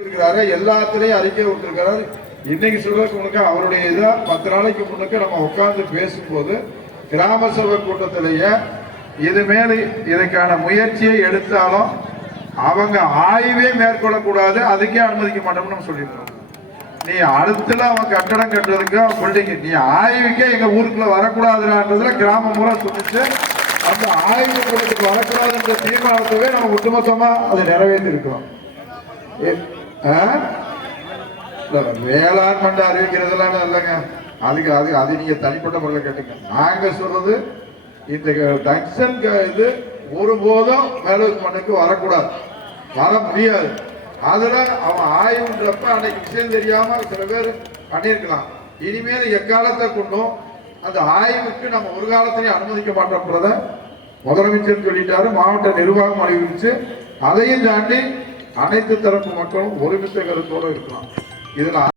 இருக்கிறாரு. எல்லாத்துலேயும் அறிக்கை விட்டுருக்கிறாரு. இன்னைக்கு சொல்றதுக்கு முன்னுக்கு அவருடைய இதாக பத்து நாளைக்கு முன்னுக்கு நம்ம உட்காந்து பேசும்போது கிராம சபை கூட்டத்திலேயே இது மேல இதுக்கான முயற்சியை எடுத்தாலும் அவங்க ஆய்வே மேற்கொள்ளக்கூடாது. அதுக்கே அனுமதிக்க மாட்டோம்னு நம்ம சொல்லியிருக்கோம் நீ அடுத்துல அவன் கட்டடம் கட்டுறதுக்கு அவன் பில்டிங் நீ ஆய்வுக்கே எங்க ஊருக்குள்ள வரக்கூடாதுன்றதுல கிராம பூரா சொல்லிச்சு அந்த ஆய்வு கூடத்துக்கு வரக்கூடாதுன்ற தீர்மானத்தவே நம்ம ஒட்டுமொத்தமா அதை நிறைவேற்றி இருக்கிறோம் வேளாண் அறிவிக்கிறதெல்லாம் இல்லைங்க. அதுக்கு அது அது நீங்கள் தனிப்பட்ட முறையில் கேட்டுங்க. நாங்கள் சொல்றது இந்த டங்ஷன் இது ஒருபோதும் மேலூர் மண்ணுக்கு வரக்கூடாது. வர முடியாது. அதில் அவன் ஆய்வுன்றப்ப அன்னைக்கு விஷயம் தெரியாமல் சில பேர் பண்ணியிருக்கலாம். இனிமேல் எக்காலத்தை கொண்டும் அந்த ஆய்வுக்கு நம்ம ஒரு காலத்திலையும் அனுமதிக்க மாட்டோம்ன்றத முதலமைச்சர் சொல்லிட்டாரு மாவட்ட நிர்வாகம் அறிவிச்சு அதையும் தாண்டி அனைத்து தரப்பு மக்களும் ஒருமித்த கருத்தோடு இருக்கலாம். இதனால்